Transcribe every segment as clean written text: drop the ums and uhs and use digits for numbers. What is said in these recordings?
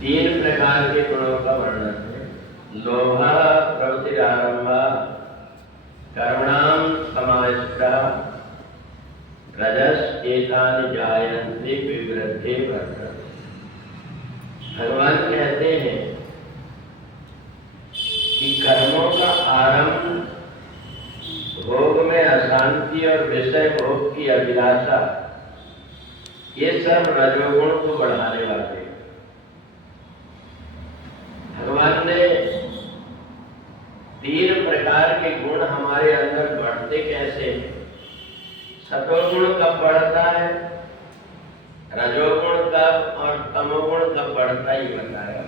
तीन प्रकार के गुणों का वर्णन है। लोभ प्रवृत्तिरारंभ, करुणाम समाश्रा, रजस एतानि जायन्ते विवृद्धे वर्तते। भगवान कहते हैं कि कर्मों का आरंभ, भोग में अशांति और विषय भोग की अभिलाषा, ये सब रजोगुण को बढ़ाने वाले। भगवान ने तीन प्रकार के गुण हमारे अंदर बढ़ते कैसे हैं। सतोगुण कब बढ़ता है, रजोगुण कब और तमोगुण कब बढ़ता ही बताया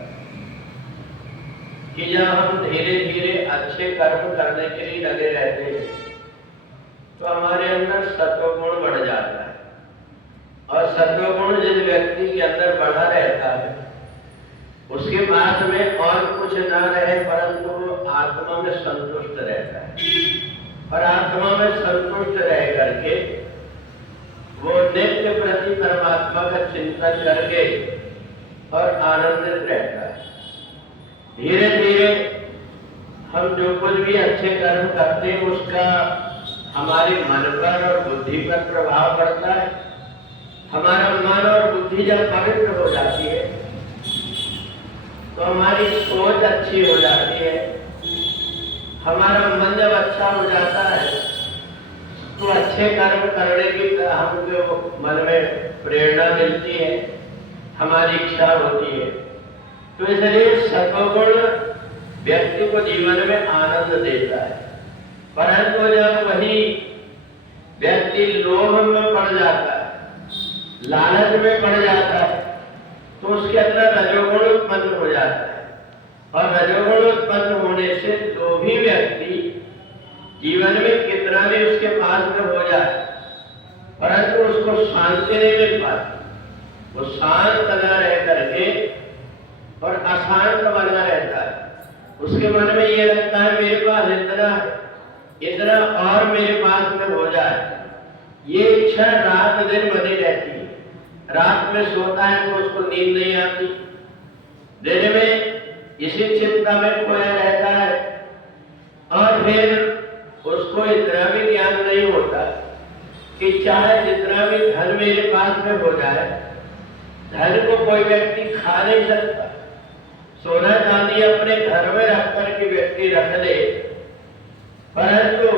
कि जब हम धीरे धीरे अच्छे कर्म करने के लिए लगे रहते हैं तो हमारे अंदर सतोगुण बढ़ जाता है। और सतोगुण जिस व्यक्ति के अंदर बढ़ा रहता है उसके पास में और कुछ ना रहे परंतु वो आत्मा में संतुष्ट रहता है। और आत्मा में संतुष्ट रह करके वो नित्य प्रति परमात्मा का चिंतन करके और आनंदित रहता है। धीरे धीरे हम जो कुछ भी अच्छे कर्म करते हैं उसका हमारे मन पर और बुद्धि पर प्रभाव पड़ता है। हमारा मन और बुद्धि जब पवित्र हो जाती है तो हमारी सोच अच्छी हो जाती है। हमारा मन जब अच्छा हो जाता है तो अच्छे कर्म करने की हमको मन में प्रेरणा मिलती है, हमारी इच्छा होती है। तो इसलिए सतोगुण व्यक्ति को जीवन में आनंद देता है। परंतु जब वही व्यक्ति लोभ में पड़ जाता है, लालच में पड़ जाता है, तो उसके अंदर रजोगुण उत्पन्न हो जाता है। और रजोगुण उत्पन्न होने से लोभी व्यक्ति जीवन में कितना भी उसके पास में हो जाए परंतु उसको शांति नहीं मिल पाती। वो शांत न रह करके और अशांत बना रहता है। उसके मन में ये लगता है मेरे पास इतना है, इतना और मेरे पास में हो जाए। ये इच्छा रात दिन बनी रहती है। रात में सोता है तो उसको नींद नहीं आती, दिन में इसी चिंता में खोया रहता है। और फिर उसको इतना भी ज्ञान नहीं होता कि चाहे जितना भी धन मेरे पास में हो जाए, धन को कोई व्यक्ति खा नहीं सकता। सोना चांदी अपने घर में रख करके व्यक्ति रख ले परंतु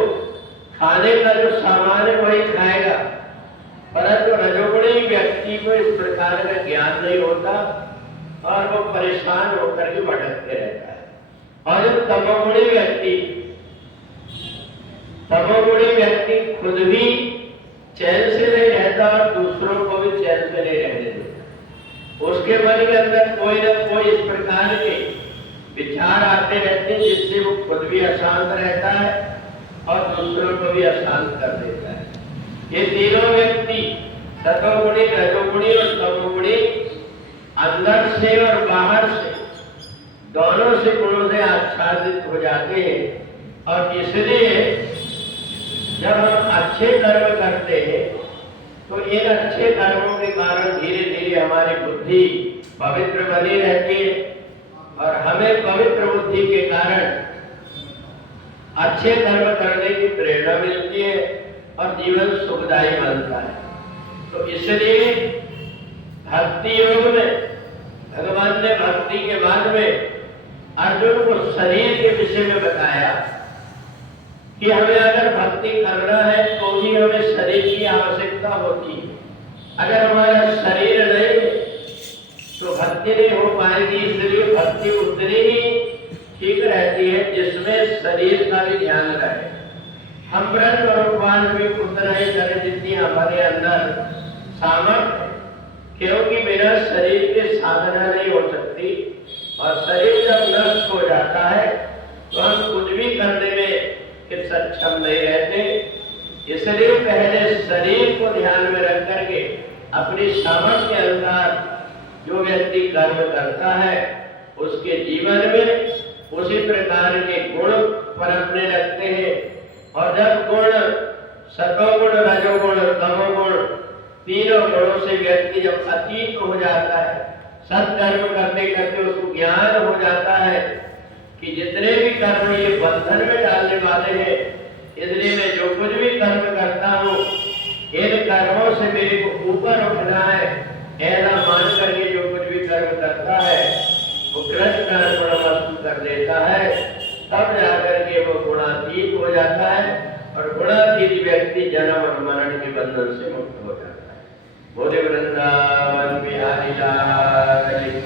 खाने का जो सामान है वही खाएगा। परंतु रजोगुणी व्यक्ति को इस प्रकार का ज्ञान नहीं होता और वो परेशान होकर के भटकते रहता है। और जो तमोगुणी व्यक्ति खुद भी चैन से नहीं रहता और दूसरों को भी चैन से नहीं रहने देता। उसके मन के अंदर कोई न कोई इस प्रकार के विचार आते रहते हैं जिससे वो खुद भी अशांत रहता है और दूसरों को भी अशांत कर देता है। ये तीनों व्यक्ति सतोगुणी, रजोगुणी और तमोगुणी अंदर से और बाहर से दोनों से गुणों से आच्छादित हो जाते हैं। और इसलिए जब हम अच्छे कर्म करते हैं तो इन अच्छे कर्मों के कारण धीरे धीरे हमारी बुद्धि पवित्र बनी रहती है। और हमें पवित्र बुद्धि के कारण अच्छे कर्म करने की प्रेरणा मिलती है और जीवन सुखदायी बनता है। तो इसलिए भक्ति योग में भगवान ने भक्ति के बाद में अर्जुन को शरीर के विषय में बताया कि हमें अगर भक्ति करना है तो भी हमें शरीर की आवश्यकता होती है। अगर हमारा शरीर नहीं तो भक्ति नहीं हो पाएगी। इसलिए भक्ति उतनी ही ठीक रहती है जिसमें शरीर का भी ध्यान रहे। हम व्रत और उपवास भी उतना ही करें जितनी हमारे अंदर सामर्थ्य है, क्योंकि बिना शरीर के साधना नहीं हो सकती। और शरीर जब नष्ट हो जाता है तो हम कुछ भी करने में सक्षम नहीं रहते। इसलिए पहले शरीर को ध्यान में रख करके अपनी सामर्थ्य के अनुसार जो व्यक्ति कर्म करता है उसके जीवन में उसी प्रकार के गुण पनपने लगते हैं। और जब गुण सतोगुण, रजोगुण, तमोगुण तीनों गुणों से व्यक्ति जब अतीत हो जाता है, सत्कर्म करते करते उसको ज्ञान हो जाता है कि जितने भी कर्म ये बंधन में डालने वाले हैं, इसलिए मैं जो कुछ भी कर्म करता हूँ इन कर्मों से मेरे को ऊपर उठना है, ऐसा मान करके जो कुछ भी कर्म करता है वो कृष्ण अर्पण कर देता है। तब जाकर के वो गुणातीत हो जाता है और गुणातीत व्यक्ति जन्म और मरण के बंधन से मुक्त हो जाता है। बोले वृंदावन बिहारी लाल।